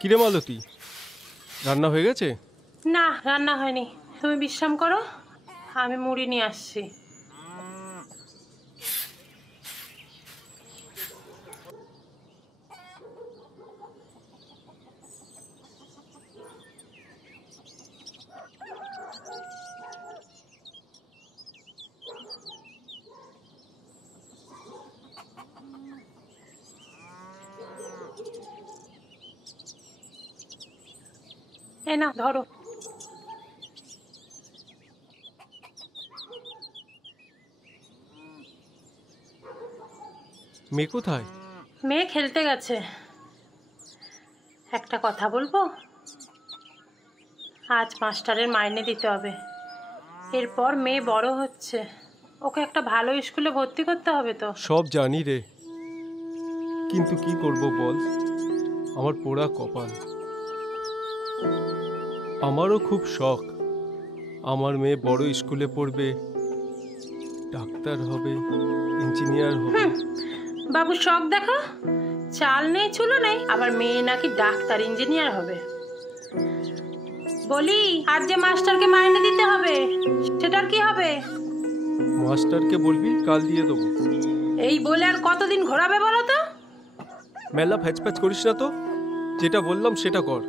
কিরে মালতী, রান্না হয়ে গেছে? না, রান্না হয়নি। তুমি বিশ্রাম করো, আমি মুড়ি নিয়ে আসছি। এই না, ধরো। মেয়ে কোথায়? মেয়ে খেলতে গেছে। একটা কথা বলবো? আজ মাস্টারের মাইনে দিতে হবে। এরপর মেয়ে বড় হচ্ছে, ওকে একটা ভালো স্কুলে ভর্তি করতে হবে তো। সব জানি রে, কিন্তু কি করব বল, আমার পোড়া কপাল। আমারও খুব শখ আমার মেয়ে বড় স্কুলে পড়বে, ডাক্তার হবে, ইঞ্জিনিয়ার হবে। বাবু শখ দেখো, চাল নেই চুলো নেই, আবার মেয়ে নাকি ডাক্তার ইঞ্জিনিয়ার হবে। বলি, আজ যে মাস্টারকে মাইনে দিতে হবে, সেটার কি হবে? মাস্টারকে বলবি কাল দিয়ে দেবো। এই বলে আর কতদিন ঘোরাবে বলো তো? মেলা ফ্যাচপ্যাচ করিস না তো, যেটা বললাম সেটা কর।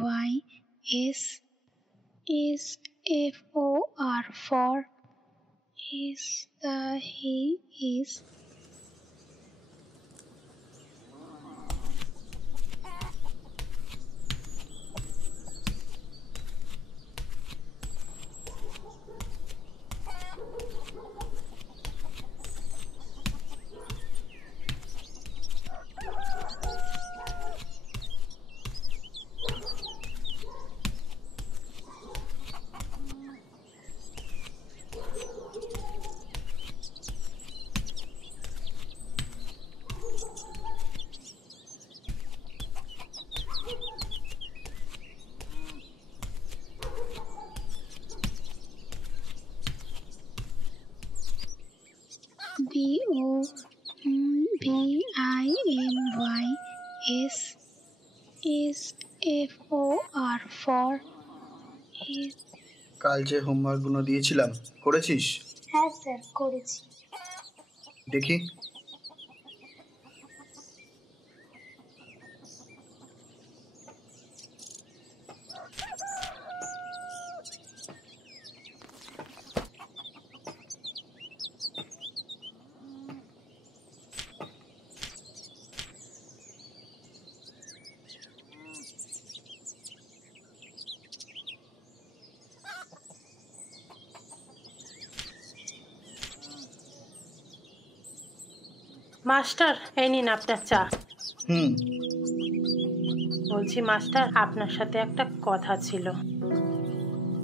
BOVIMYS is FOR for is the he is. BOVIMYS is FOR for is. কাল যে হোমওয়ার্কগুলো দিয়েছিলাম করেছিস? হ্যাঁ স্যার, করেছি। দেখি। মাস্টার, এই নিন আপনার চা। বলছি মাস্টার, আপনার সাথে একটা কথা ছিল।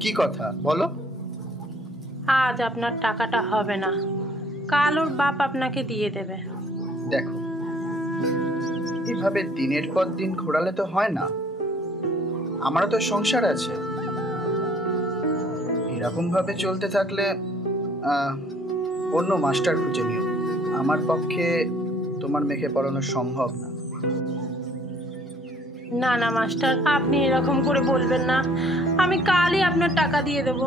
কি কথা বলো? আজ আপনার টাকাটা হবে না, কাল ওর বাপ আপনাকে দিয়ে দেবে। দেখো, এভাবে দিনের পর দিন ঘোরালে তো হয় না, আমারও তো সংসার আছে। এরকম ভাবে চলতে থাকলে অন্য মাস্টার খুঁজে নিও, আমার পক্ষে তোমার মেয়েকে পড়ানো সম্ভব না। না না মাস্টার, আপনি এরকম করে বলবেন না, আমি কালই আপনার টাকা দিয়ে দেব।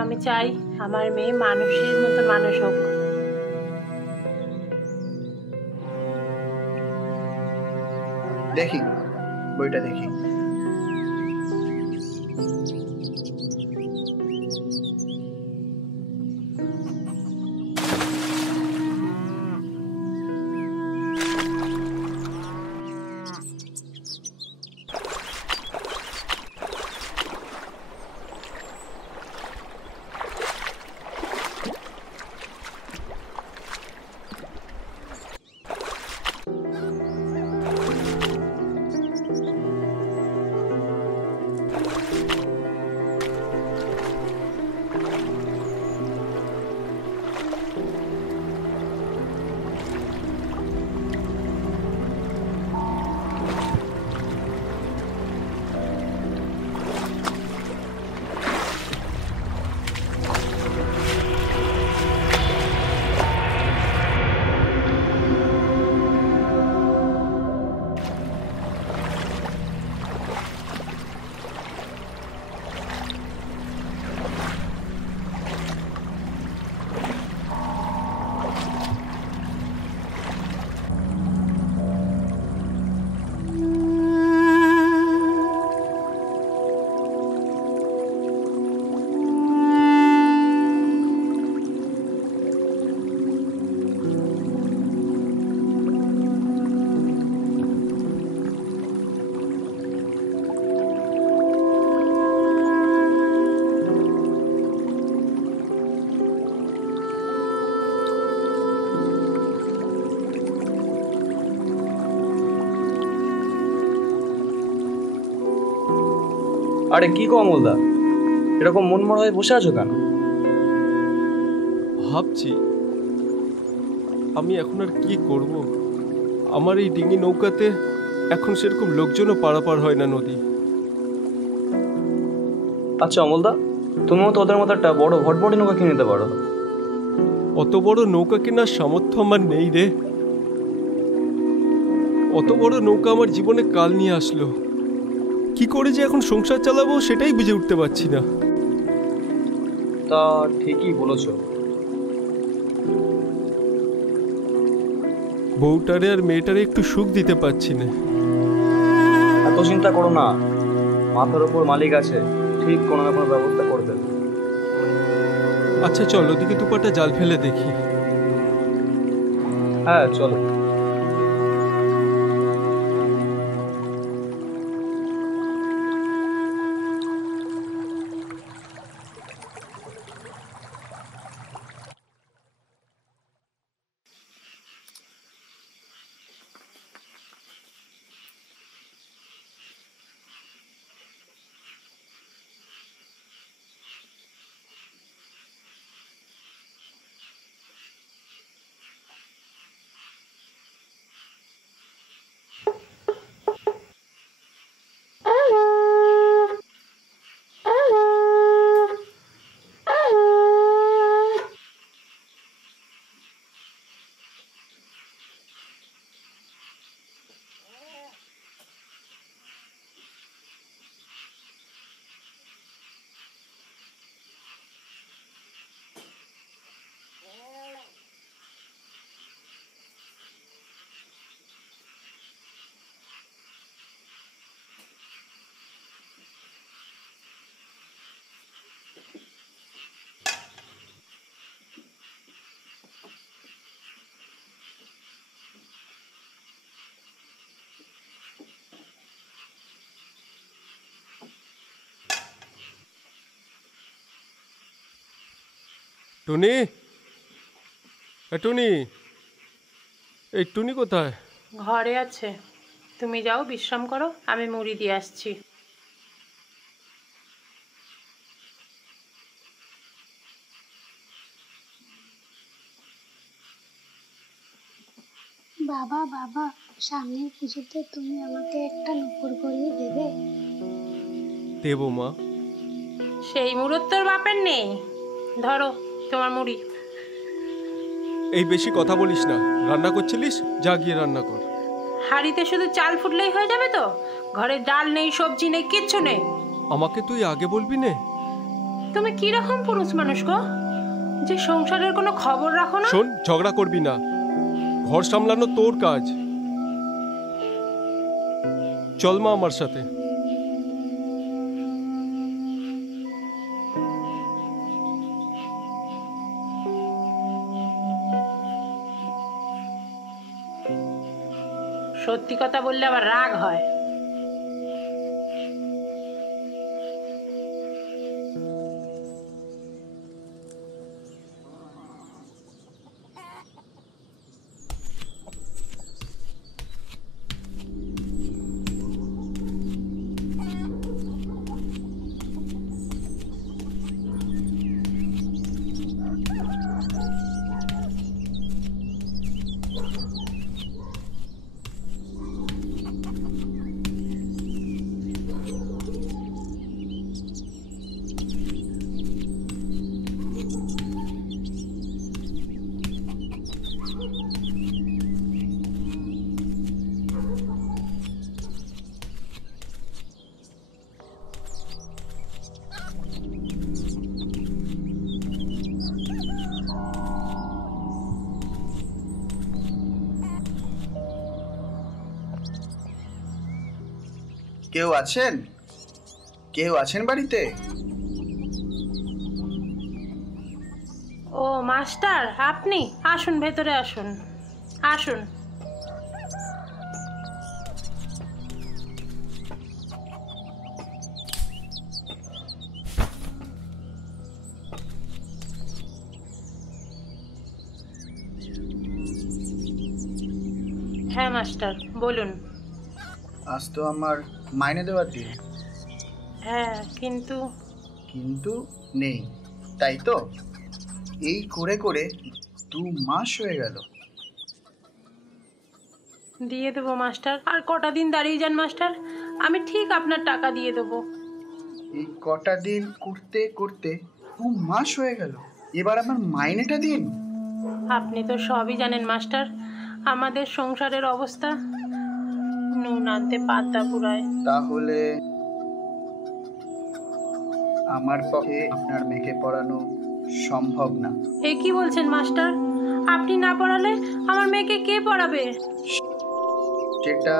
আমি চাই আমার মেয়ে মানুষের মতো মানুষ হোক। দেখি বইটা দেখি। আরে কি গো অমলদা, এরকম মনমরা হয়ে বসে আছো কেন? ভাবছি আমি এখন আর কি করব। আমার এই ডিঙি নৌকাতে এখন সেরকম লোকজনও পারাপার হয় না নদী। আচ্ছা অমলদা, তুমিও তো ওদের মতো একটা বড় ভটভটি নৌকা কিনে নিতে পারো। অত বড় নৌকা কেনার সামর্থ্য আমার নেই রে। অত বড় নৌকা আমার জীবনে কাল নিয়ে আসলো, কি করে যে এখন সংসার চালাবো সেটাই বুঝে উঠতে পারছি না। তা ঠিকই বলেছ। বউটারে আর মেয়েটারে একটু সুখ দিতে পারছি না। এত চিন্তা করো না, মাথার উপর মালিক আছে, ঠিক কোনো না কোনো ব্যবস্থা করে দেবে। আচ্ছা চল ওদিকে দুপাটা জাল ফেলে দেখি। হ্যাঁ চলো। টুনি, টুনি, এই টুনি কোথায়? ঘরে আছে, তুমি যাও বিশ্রাম করো, আমি মুড়ি দিয়ে আসছি। বাবা বাবা, সামনের পুজোতে তুমি আমাকে একটা নূপুর গড়িয়ে দেবে? দেবো মা। সেই মুহূর্ত তোর বাপের নেই, ধরো তোমার মুড়ি। এই বেশি কথা বলিস না, রান্না করছিলিস, যা গিয়ে রান্না কর। হাঁড়িতে শুধু চাল ফুটলেই হয়ে যাবে তো? ঘরে ডাল নেই, সবজি নেই, কিচ্ছু নেই। আমাকে তুই আগে বলবি নে। তুমি কি রকম পুরুষ মানুষ গো, যে সংসারের কোনো খবর রাখো না? শোন, ঝগড়া করবি না, ঘর সামলানো তোর কাজ। চল মা আমার সাথে। সত্যি কথা বললে আবার রাগ হয়। কেউ আছেন? কেউ আছেন বাড়িতে? ও মাস্টার, আপনি আসুন, ভেতরে আসুন, আসুন। হ্যাঁ মাস্টার, বলুন। আজ তো আমার মাইনে দেওয়ার দিন। হ্যাঁ, কিন্তু কিন্তু নেই, তাই তো? এই করে করে 2 মাস হয়ে গেল। দিয়ে দেবো মাস্টার, আর কটা দিন দাঁড়িয়ে যান মাস্টার, আমি ঠিক আপনার টাকা দিয়ে দেবো। এই কটা দিন করতে করতে 2 মাস হয়ে গেল, এবার আমার মাইনেটা দিন। আপনি তো সবই জানেন মাস্টার, আমাদের সংসারের অবস্থা নুন আনতে পান্তা ফুরায়। তাহলে আমার পক্ষে আপনার মেয়েকে পড়ানো সম্ভব না। এ কি বলছেন মাস্টার? আপনি না পড়ালে আমার মেয়েকে কে পড়াবে? সেটা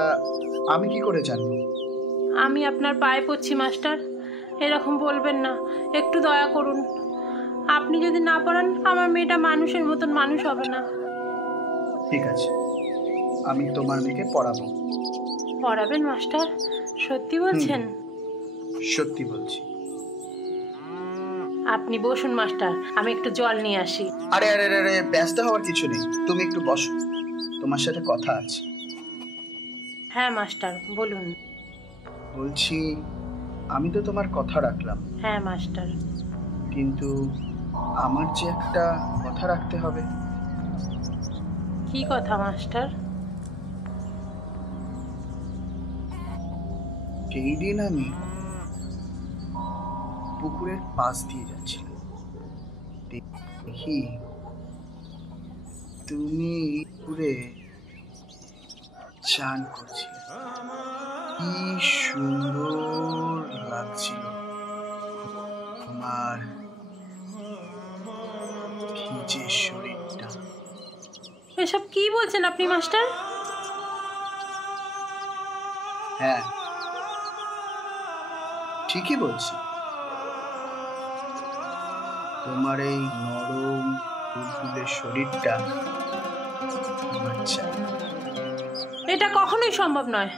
আমি কি করে জানবো? আমি আপনার পায়ে পড়ছি মাস্টার, এরকম বলবেন না, একটু দয়া করুন। আপনি যদি না পড়ান আমার মেয়েটা মানুষের মতন মানুষ হবে না। ঠিক আছে, আমি তোমার মেয়েকে পড়াবো। পড়াবেন মাস্টার? সত্যি বলছেন? সত্যি বলছি। আপনি বসুন মাস্টার, আমি একটু জল নিয়ে আসি। আরে আরে আরে আরে, ব্যস্ত হওয়ার কিছু নেই, তুমি একটু বসো, তোমার সাথে কথা আছে। হ্যাঁ মাস্টার, বলুন। বলছি, আমি তো তোমার কথা রাখলাম, হ্যাঁ মাস্টার। কিন্তু আমার যে একটা কথা রাখতে হবে। কি কথা মাস্টার? সেই দিন আমি পুকুরের পাশ দিয়ে যাচ্ছিলাম, দেখি তুমি পুকুরে চান করছিলে। কি সুন্দর লাগছিল তোমার ভিজে শরীরটা। এসব কি বলছেন আপনি মাস্টার? হ্যাঁ, ঠিকই বলছি। তোমার এই নরম তুলতুলে শরীরটা আমার চাই। এটা কখনোই সম্ভব নয়।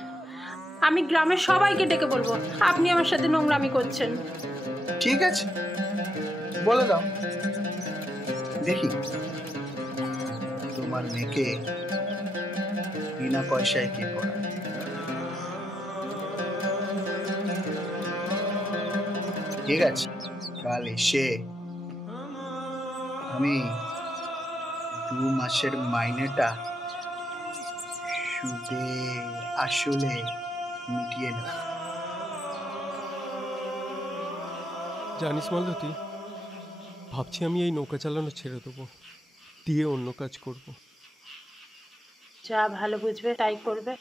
আমি গ্রামের সবাইকে ডেকে বলবো আপনি আমার সাথে নোংরামি করছেন। ঠিক আছে, বলে দাও, দেখি তোমার মেয়েকে বিনা পয়সায় কে পড়ায়। ঠিক আছে, কাল এসে আমি 2 মাসের মাইনেটা সুদে আসলে মিটিয়ে নেব। জানিস মালতী, ভাবছি আমি এই নৌকা চালানো ছেড়ে দেবো, দিয়ে অন্য কাজ করব। যা ভালো বুঝবে তাই করবে।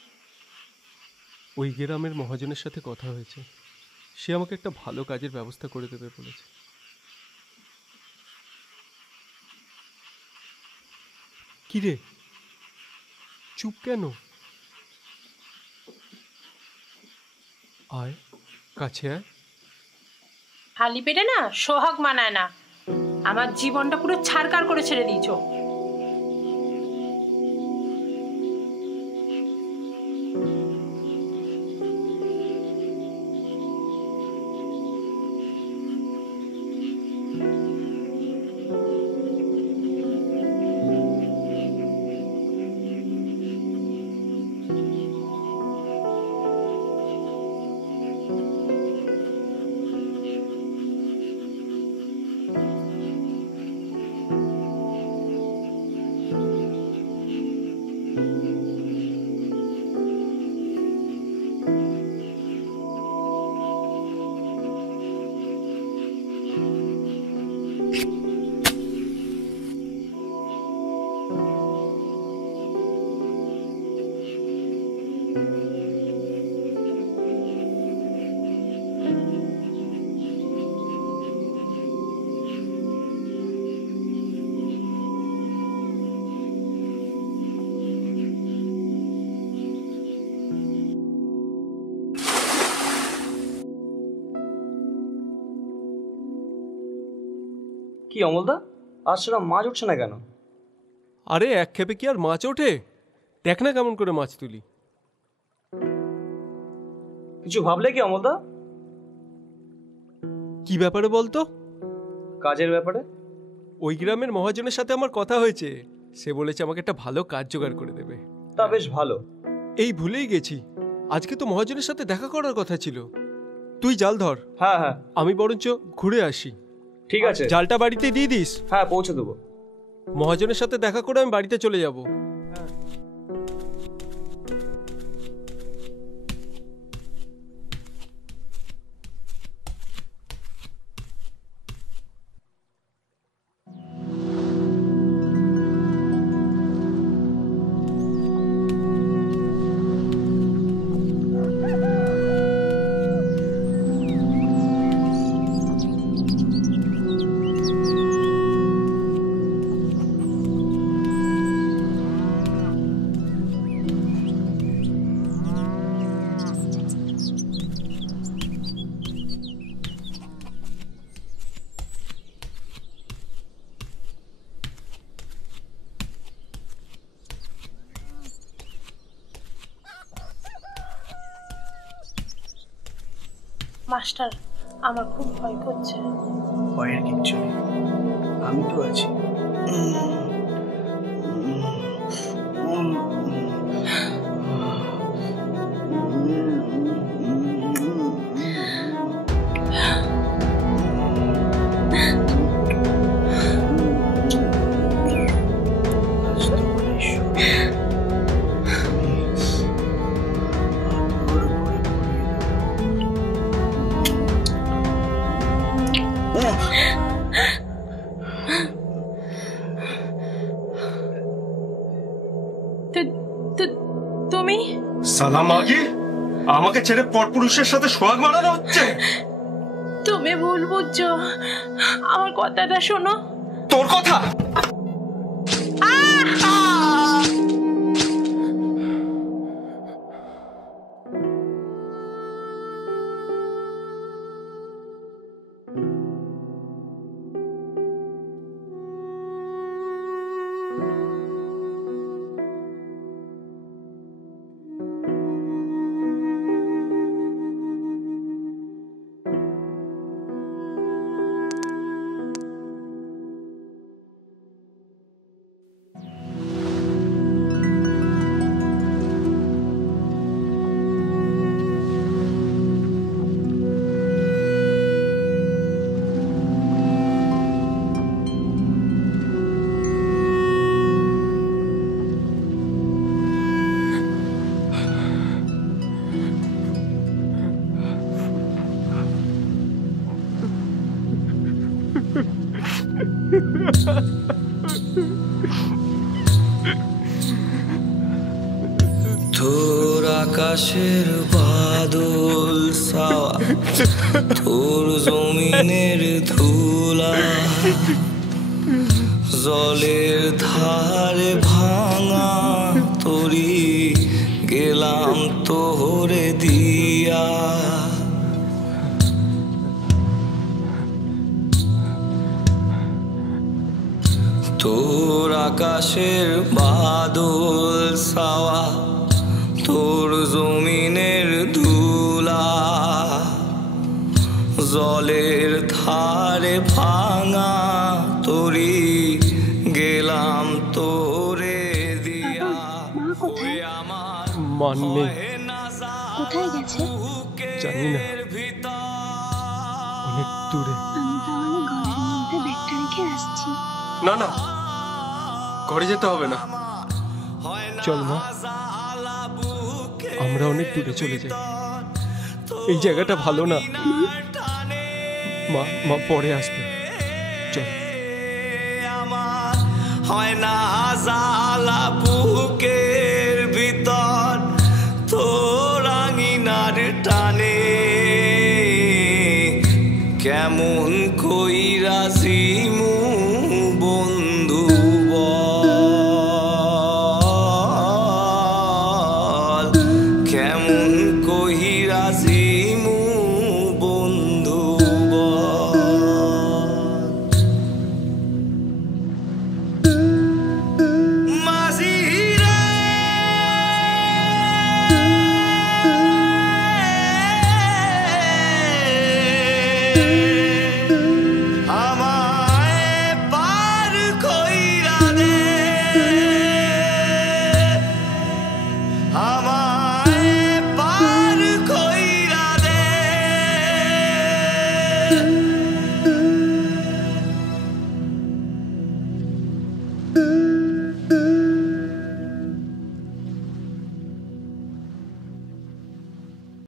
ওই গ্রামের মহাজনের সাথে কথা হয়েছে, সে আমাকে একটা ভালো কাজের ব্যবস্থা করে দেবে বলেছে। কি রে, চুপ কেন? আয় কাছে আয়। খালি পেটে না সোহাগ মানায় না। আমার জীবনটা পুরো ছারকার করে ছেড়ে দিয়েছো। কি অমলদা, আজ সেটা মাছ উঠছে না কেন? আরে এক খেপে কি আর মাছ ওঠে? দেখ না কেমন করে মাছ তুলি। কিছু ভাবলে কি অমলদা? কি ব্যাপারে বলতো? কাজের ব্যাপারে। ওই গ্রামের মহাজনের সাথে আমার কথা হয়েছে। সে বলেছে আমাকে একটা ভালো কাজ জোগাড় করে দেবে। তা বেশ ভালো। এই ভুলেই গেছি, আজকে তো মহাজনের সাথে দেখা করার কথা ছিল। তুই জাল ধর, হ্যাঁ হ্যাঁ আমি বরঞ্চ ঘুরে আসি। ঠিক আছে। জালটা বাড়িতে দিয়ে দিস। হ্যাঁ পৌঁছে দেবো। মহাজনের সাথে দেখা করে আমি বাড়িতে চলে যাব। মাস্টার, আমার খুব ভয় করছে। ভয়ের কিচ্ছু নেই, আমি তো আছি। তুমি সালাম মাগি, আমাকে ছেড়ে পরপুরুষের সাথে সোহাগ মানানো হচ্ছে। তুমি ভুল বুঝছো, আমার কথাটা শোনো। তোর কথা? তোর আকাশের বাদল সাওয়া, তোর জমিনের ধুলা, জলের ধারে ভাঙা তরি গেলাম তোরে দিয়া। তোর আকাশের বাদল ছাওয়া, তোর জমিনের ধুলা, জলের ধারে ভাঙা তরি গেলাম তোরে দিয়া। মা কোথায়? আমার মান নেই, কোথায় গেছে? জানি না, অনেক দূরে। আমি তাহলে ঘরের মধ্যে ব্যাগটা রেখে আসছি। না না, ঘরে যেতে হবে না, চল মা, আমরা অনেক দূরে চলে যাই। এই জায়গাটা ভালো না মা, মা পরে আসবে, চল। আমার হয় না জ্বালা বুকের ভিতর তোর আঙিনার টানে। কেমন কইরা জিমু বন্ধু বল, কেমন